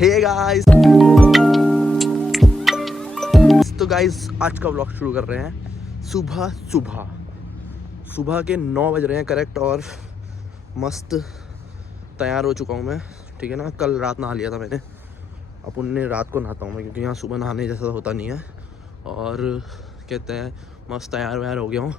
Hey guys, तो guys आज का व्लॉग शुरू कर रहे हैं सुबह के 9 बज रहे हैं करेक्ट। और मस्त तैयार हो चुका हूँ मैं, ठीक है ना। कल रात नहा लिया था मैंने, अपन ने रात को नहाता हूँ मैं क्योंकि यहाँ सुबह नहाने जैसा होता नहीं है। और कहते हैं मस्त तैयार व्यार हो गया हूँ।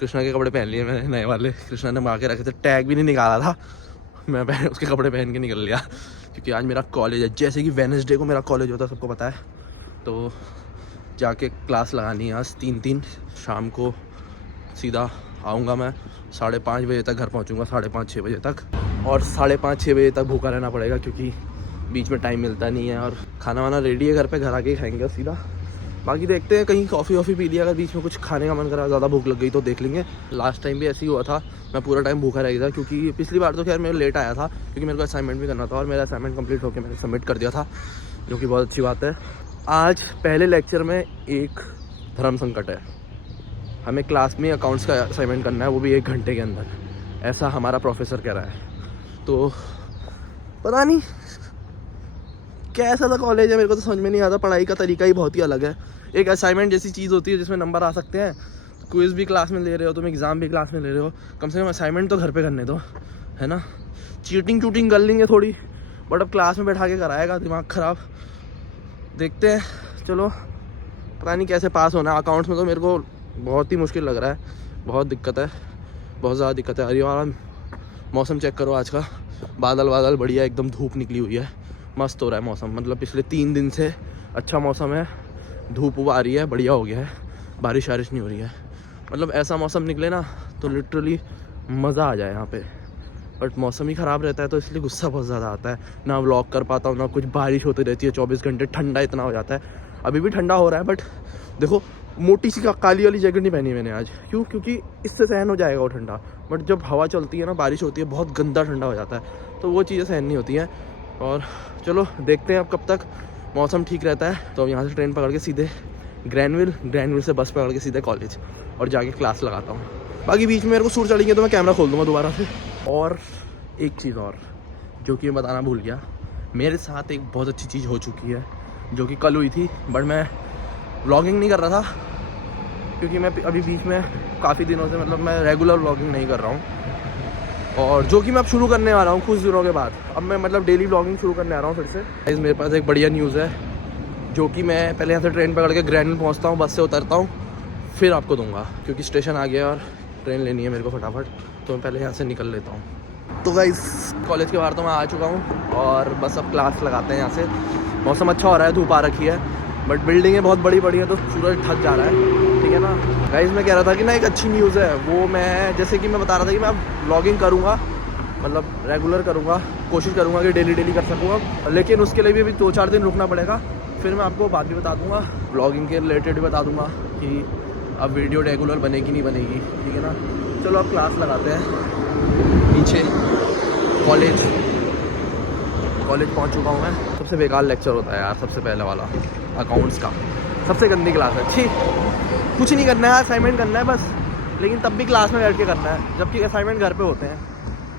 कृष्णा के कपड़े पहन लिए मैंने नए वाले, कृष्णा ने मार के रखे थे, टैग भी नहीं निकाला था, मैं उसके कपड़े पहन के निकल लिया क्योंकि आज मेरा कॉलेज है। जैसे कि वेडनेसडे को मेरा कॉलेज होता है, सबको पता है। तो जाके क्लास लगानी है आज 3 शाम को। सीधा आऊँगा मैं 5:30 बजे तक, घर पहुँचूँगा 5:30-6 बजे तक। और 5:30-6 बजे तक भूखा रहना पड़ेगा क्योंकि बीच में टाइम मिलता नहीं है। और खाना वाना रेडी है घर पे, घर आके खाएंगे सीधा। बाकी देखते हैं, कहीं कॉफ़ी वॉफ़ी पी लिया, अगर बीच में कुछ खाने का मन करा, ज़्यादा भूख लग गई तो देख लेंगे। लास्ट टाइम भी ऐसे ही हुआ था, मैं पूरा टाइम भूखा रह गया था क्योंकि पिछली बार तो खैर मैं लेट आया था क्योंकि मेरे को असाइनमेंट भी करना था। और मेरा असाइनमेंट कंप्लीट होकर मैंने सबमिट कर दिया था, जो कि बहुत अच्छी बात है। आज पहले लेक्चर में एक धर्म संकट है, हमें क्लास में अकाउंट्स का असाइनमेंट करना है, वो भी 1 घंटे के अंदर, ऐसा हमारा प्रोफेसर कह रहा है। तो पता नहीं कैसा सा कॉलेज है, मेरे को तो समझ में नहीं आता। पढ़ाई का तरीका ही बहुत ही अलग है। एक असाइनमेंट जैसी चीज़ होती है जिसमें नंबर आ सकते हैं, क्विज़ भी क्लास में ले रहे हो तुम, एग्ज़ाम भी क्लास में ले रहे हो, कम से कम असाइनमेंट तो घर पे करने दो, है ना। चीटिंग कर लेंगे थोड़ी, बट अब क्लास में बैठा के कराएगा, दिमाग ख़राब। देखते हैं, चलो पता नहीं कैसे पास होना है। अकाउंट्स में तो मेरे को बहुत ही मुश्किल लग रहा है, बहुत दिक्कत है, बहुत ज़्यादा दिक्कत है। अरे यार मौसम चेक करो आज का, बादल बढ़िया, एकदम धूप निकली हुई है, मस्त हो रहा है मौसम। मतलब पिछले 3 दिन से अच्छा मौसम है, धूप आ रही है, बढ़िया हो गया है, बारिश वारिश नहीं हो रही है। मतलब ऐसा मौसम निकले ना तो लिटरली मज़ा आ जाए यहाँ पे। बट मौसम ही ख़राब रहता है तो इसलिए गुस्सा बहुत ज़्यादा आता है, ना व्लॉग कर पाता हूँ ना कुछ। बारिश होती रहती है 24 घंटे, ठंडा इतना हो जाता है। अभी भी ठंडा हो रहा है, बट देखो मोटी सी काली वाली जैकेट नहीं पहनी मैंने आज, क्योंकि इससे सहन हो जाएगा वो ठंडा। बट जब हवा चलती है ना, बारिश होती है, बहुत गंदा ठंडा हो जाता है, तो वो चीज़ें सहन नहीं होती हैं। और चलो देखते हैं अब कब तक मौसम ठीक रहता है। तो अब यहाँ से ट्रेन पकड़ के सीधे ग्रैनविल से बस पकड़ के सीधे कॉलेज और जाके क्लास लगाता हूँ। बाकी बीच में मेरे को सूर चढ़ेंगे तो मैं कैमरा खोल दूँगा दोबारा से। और एक चीज़ और जो कि मैं बताना भूल गया, मेरे साथ एक बहुत अच्छी चीज़ हो चुकी है जो कि कल हुई थी, बट मैं व्लॉगिंग नहीं कर रहा था क्योंकि मैं अभी बीच में काफ़ी दिनों से, मतलब मैं रेगुलर व्लॉगिंग नहीं कर रहा हूँ। और जो कि मैं अब शुरू करने आ रहा हूँ कुछ दिनों के बाद। अब मैं मतलब डेली व्लॉगिंग शुरू करने आ रहा हूँ फिर से। गाइस मेरे पास एक बढ़िया न्यूज़ है, जो कि मैं पहले यहाँ से ट्रेन पकड़ के ग्रैंड पहुँचता हूँ, बस से उतरता हूँ, फिर आपको दूंगा क्योंकि स्टेशन आ गया और ट्रेन लेनी है मेरे को फटाफट। तो मैं पहले यहाँ से निकल लेता हूँ। तो गाइस कॉलेज के बाहर तो मैं आ चुका हूँ और बस अब क्लास लगाते हैं यहाँ से। मौसम अच्छा हो रहा है, धूप आ रखी है, बट बिल्डिंगें बहुत बड़ी है तो सूरज ढक जा रहा है, ठीक है ना। गाइस मैं कह रहा था कि ना एक अच्छी न्यूज़ है, वो मैं जैसे कि मैं बता रहा था कि मैं अब व्लॉगिंग करूँगा, मतलब रेगुलर करूँगा, कोशिश करूँगा कि डेली कर सकूँगा। लेकिन उसके लिए भी अभी 2-4 दिन रुकना पड़ेगा, फिर मैं आपको बाद में बता दूँगा। व्लॉगिंग के रिलेटेड भी बता दूँगा कि अब वीडियो रेगुलर बनेगी नहीं बनेगी, ठीक है ना। चलो अब क्लास लगाते हैं। पीछे कॉलेज पहुंच चुका हूं मैं। सबसे बेकार लेक्चर होता है यार, सबसे पहले वाला अकाउंट्स का, सबसे गंदी क्लास है। छी, कुछ नहीं करना है, असाइनमेंट करना है बस, लेकिन तब भी क्लास में बैठ के करना है, जबकि असाइनमेंट घर पे होते हैं।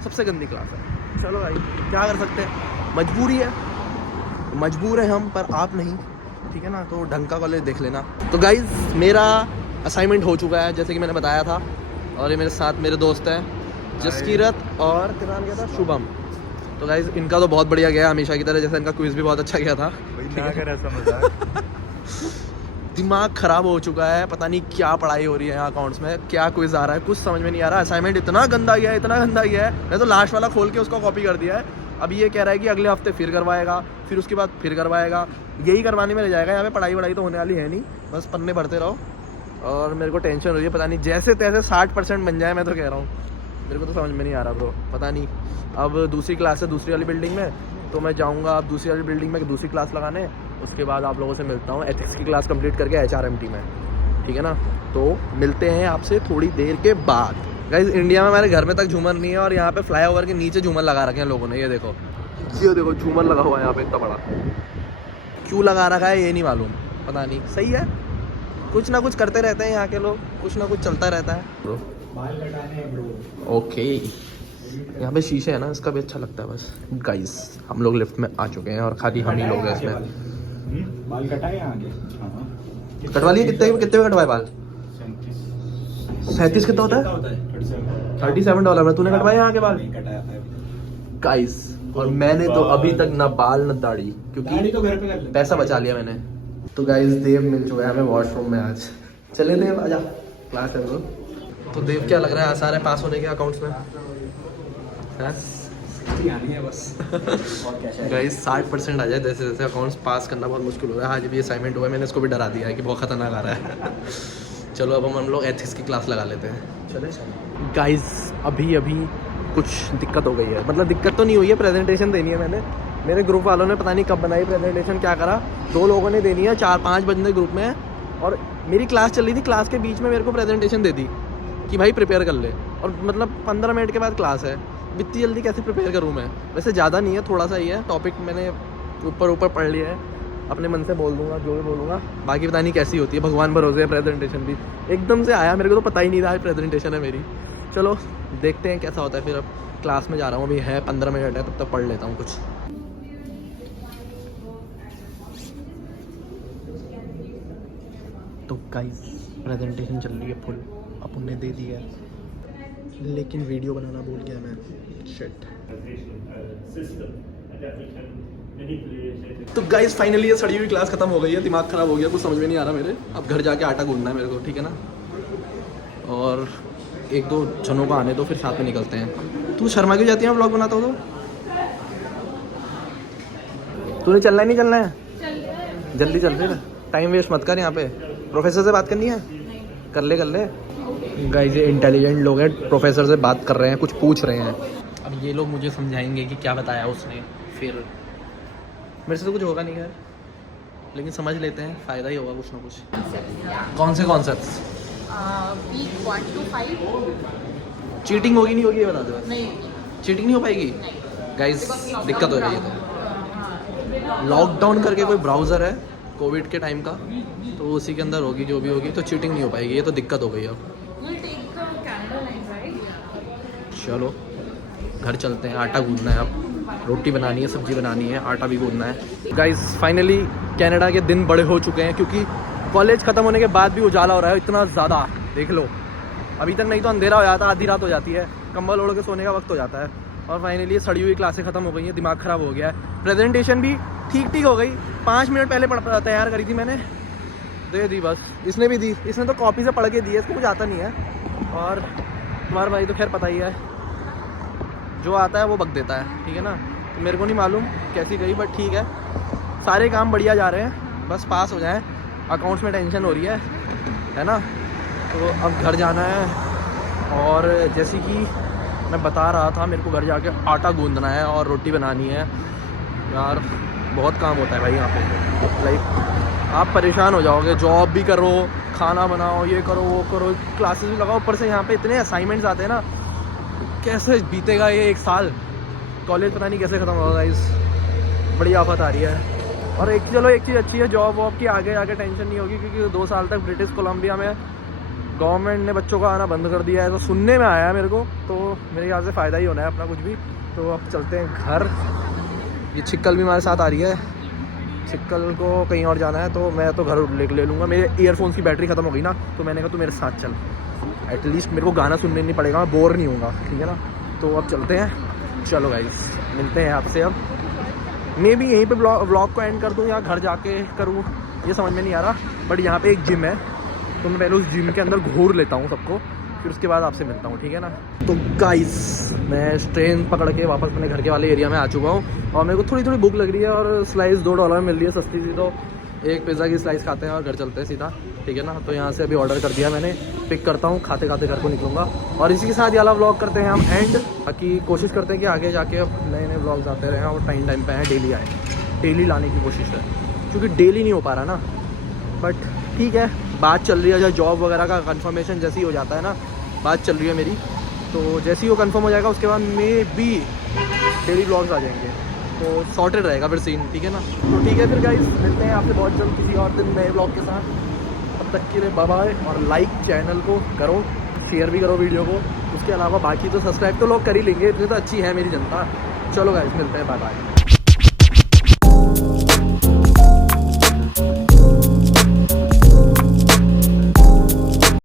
सबसे गंदी क्लास है। चलो भाई क्या कर सकते हैं, मजबूरी है, मजबूर है हम, पर आप नहीं, ठीक है ना। तो ढंग का कॉलेज देख लेना। तो गाइज मेरा असाइनमेंट हो चुका है जैसे कि मैंने बताया था, और ये मेरे साथ मेरे दोस्त हैं जसकीरत और क्या नाम क्या था, शुभम। तो गाइज इनका तो बहुत बढ़िया गया हमेशा की तरह, जैसे इनका क्विज भी बहुत अच्छा गया था। दिमाग ख़राब हो चुका है, पता नहीं क्या पढ़ाई हो रही है यहाँ अकाउंट्स में, क्या क्विज आ रहा है, कुछ समझ में नहीं आ रहा। असाइनमेंट इतना गंदा गया है, मैं तो लास्ट वाला खोल के उसको कॉपी कर दिया है। अब ये कह रहा है कि अगले हफ्ते फिर करवाएगा, फिर उसके बाद फिर करवाएगा, यही करवाने में रह जाएगा। यहाँ पे पढ़ाई तो होने वाली है नहीं, बस पन्ने भरते रहो। और मेरे को टेंशन हो रही है, पता नहीं जैसे तैसे 60% बन जाए, मैं तो कह रहा हूँ। मेरे को तो समझ में नहीं आ रहा ब्रो, पता नहीं। अब दूसरी क्लास है दूसरी वाली बिल्डिंग में, तो मैं जाऊँगा अब दूसरी वाली बिल्डिंग में दूसरी क्लास लगाने। उसके बाद आप लोगों से मिलता हूँ एथिक्स की क्लास कंप्लीट करके HRMT में, ठीक है ना। तो मिलते हैं आपसे थोड़ी देर के बाद। गाइस इंडिया में हमारे घर में तक झूमर नहीं है, और यहाँ पे फ्लाईओवर के नीचे झूमर लगा रखे हैं लोगों ने। ये देखो झूमर लगा हुआ है यहाँ पे इतना बड़ा, क्यों लगा रखा है ये नहीं मालूम, पता नहीं। सही है, कुछ ना कुछ करते रहते हैं यहाँ के लोग, कुछ ना कुछ चलता रहता है। ओके यहाँ पे शीशे है ना, इसका भी अच्छा लगता है। बस गाइस हम लोग लिफ्ट में आ चुके हैं और खाली हम ही लोग हैं इसमें। बाल कटाए यहाँ आगे? कटवा लिए? कितने कितने में कटवाए बाल? 37 कितना होता है? $37 में तूने कटवाए यहाँ के बाल? गाइस और मैंने तो अभी तक ना बाल ना दाढ़ी, क्योंकि तो घर पे कर ले। पैसा बचा लिया मैंने। तो गाइस देव मिल चुका है हमें वॉशरूम में आज। चले देव आजा, क्लास है तो देव क्या लग रहा है आसार है पास होने के अकाउंट्स में? गाइस 60% आ जाए जैसे जैसे अकाउंट्स पास करना बहुत मुश्किल हो रहा है। आज भी असाइनमेंट हुआ है, मैंने इसको भी डरा दिया है कि बहुत खतरनाक आ रहा है। चलो अब हम लोग एथिक्स की क्लास लगा लेते हैं। चले गाइस अभी कुछ दिक्कत हो गई है, मतलब दिक्कत तो नहीं हुई है, प्रेजेंटेशन देनी है मैंने। मेरे ग्रुप वालों ने पता नहीं कब बनाई प्रेजेंटेशन, क्या करा, 2 लोगों ने देनी है, 4-5 बंदे ग्रुप में है और मेरी क्लास चल रही थी। क्लास के बीच में मेरे को प्रेजेंटेशन दे दी कि भाई प्रिपेयर कर ले, और मतलब 15 मिनट के बाद क्लास है। इतनी जल्दी कैसे प्रिपेयर करूँ मैं? वैसे ज़्यादा नहीं है, थोड़ा सा ही है टॉपिक, मैंने ऊपर पढ़ लिया है, अपने मन से बोल दूंगा जो भी बोलूँगा, बाकी पता नहीं कैसी होती है, भगवान भरोसे है। प्रेजेंटेशन भी एकदम से आया, मेरे को तो पता ही नहीं था आज प्रेजेंटेशन है मेरी। चलो देखते हैं कैसा होता है। फिर अब क्लास में जा रहा हूँ, अभी है 15 मिनट है, तब तक पढ़ लेता हूँ कुछ। तो गाइस प्रेजेंटेशन चल रही है फुल, अपन ने दे दिया है, लेकिन वीडियो बनाना भूल गया मैं, शिट। तो गाइस फाइनली ये सड़ी हुई क्लास खत्म हो गई है, दिमाग खराब हो गया, कुछ समझ में नहीं आ रहा मेरे। अब घर जाके आटा गूंदना है मेरे को, ठीक है ना, और 1-2 जनों को आने दो, फिर साथ में निकलते हैं। तू शर्मा क्यों जाती है व्लॉग बनाता हो तो? तूने चलना ही नहीं चलना है? जल्दी चल रही है, टाइम वेस्ट मत कर। यहाँ पे प्रोफेसर से बात करनी है, कर ले। गाइस ये इंटेलिजेंट लोग हैं, प्रोफेसर से बात कर रहे हैं, कुछ पूछ रहे हैं। अब ये लोग मुझे समझाएंगे कि क्या बताया उसने, फिर मेरे से तो कुछ होगा नहीं यार, लेकिन समझ लेते हैं, फ़ायदा ही होगा कुछ ना कुछ। कौन से कॉन्सेप्ट्स? वीक 1 to 5 चीटिंग होगी नहीं होगी ये बता दो बस। नहीं, चीटिंग नहीं हो पाएगी गाइस, दिक्कत हो रही है। तो लॉकडाउन करके कोई ब्राउज़र है कोविड के टाइम का, तो उसी के अंदर होगी जो भी होगी, तो चीटिंग नहीं हो पाएगी। ये तो दिक्कत हो गई अब। we'll take the Canada line, right? चलो घर चलते हैं, आटा गूंदना है अब, रोटी बनानी है, सब्जी बनानी है, आटा भी गूंदना है। गाइस फाइनली कनाडा के दिन बड़े हो चुके हैं, क्योंकि कॉलेज ख़त्म होने के बाद भी उजाला हो रहा है इतना ज़्यादा, देख लो। अभी तक नहीं तो अंधेरा हो जाता, आधी रात हो जाती है, कंबल ओढ़ के सोने का वक्त हो जाता है। और फाइनली ये सड़ी हुई क्लासें ख़त्म हो गई हैं, दिमाग ख़राब हो गया है। प्रेजेंटेशन भी ठीक हो गई, 5 मिनट पहले तैयार करी थी मैंने, दे दी बस। इसने भी दी, इसने तो कॉपी से पढ़ के दी है, इसको कुछ आता नहीं है। और तुम्हारा भाई तो खैर पता ही है, जो आता है वो बक देता है, ठीक है ना। तो मेरे को नहीं मालूम कैसी गई, बट ठीक है, सारे काम बढ़िया जा रहे हैं, बस पास हो जाएं। अकाउंट्स में टेंशन हो रही है ना। तो अब घर जाना है, और जैसे कि मैं बता रहा था, मेरे को घर जाके आटा गूंदना है और रोटी बनानी है। यार बहुत काम होता है भाई यहाँ पे, लाइक आप परेशान हो जाओगे। जॉब भी करो, खाना बनाओ, ये करो वो करो, क्लासेस भी लगाओ, ऊपर से यहाँ पे इतने असाइनमेंट्स आते हैं ना, कैसे बीतेगा ये 1 साल। कॉलेज पता नहीं कैसे ख़त्म होगा, इस बड़ी आफत आ रही है। और एक चीज़ अच्छी है, जॉब वॉब की आगे जाके टेंशन नहीं होगी, क्योंकि 2 साल तक ब्रिटिश कोलंबिया में गवर्नमेंट ने बच्चों का आना बंद कर दिया है, तो सुनने में आया है मेरे को, तो मेरे ख्याल से फ़ायदा ही होना है अपना कुछ भी। तो अब चलते हैं घर। ये छिक्कल भी हमारे साथ आ रही है, छिक्कल को कहीं और जाना है, तो मैं तो घर ले लूँगा। मेरे ईयरफोन्स की बैटरी ख़त्म हो गई ना, तो मैंने कहा तू मेरे साथ चल, एटलीस्ट मेरे को गाना सुनने नहीं पड़ेगा, मैं बोर नहीं होऊंगा, ठीक है ना। तो अब चलते हैं, चलो गाइस मिलते हैं आपसे। अब मैं भी यहीं पे व्लॉग को एंड कर दूँ या घर जाके करूँ, ये समझ में नहीं आ रहा। बट यहाँ पे एक जिम है, तो मैं पहले उस जिम के अंदर घूर लेता हूँ सबको, फिर उसके बाद आपसे मिलता हूँ, ठीक है ना। तो गाइस मैं ट्रेन पकड़ के वापस अपने घर के वाले एरिया में आ चुका हूँ, और मेरे को थोड़ी भूख लग रही है, और स्लाइस $2 में मिल रही है सस्ती सी, तो एक पिज़्ज़ा की स्लाइस खाते हैं और घर चलते हैं सीधा, ठीक है ना। तो यहाँ से अभी ऑर्डर कर दिया मैंने, पिक करता हूँ, खाते खाते घर को निकलूँगा। और इसी के साथ ये वाला व्लॉग करते हैं हम एंड, बाकी कोशिश करते हैं कि आगे जाके अब नए व्लॉग्स आते रहें और टाइम पे हैं, डेली आए, डेली लाने की कोशिश है, क्योंकि डेली नहीं हो पा रहा ना। बट ठीक है, बात चल रही है, जो जॉब वगैरह का कंफर्मेशन जैसे ही हो जाता है ना, बात चल रही है मेरी, तो जैसे ही वो कंफर्म हो जाएगा उसके बाद मे बी डेली व्लॉग्स आ जाएंगे, तो सॉर्टेड रहेगा फिर सीन, ठीक है ना। तो ठीक है फिर गाइस, मिलते हैं आपसे बहुत जल्द किसी और दिन नए व्लॉग के साथ। तब तक के लिए बाय बाय, और लाइक चैनल को करो, शेयर भी करो वीडियो को। उसके अलावा बाकी तो सब्सक्राइब तो लोग कर ही लेंगे, इतनी तो अच्छी है मेरी जनता। चलो गाइस, मिलते हैं, बाय बाय।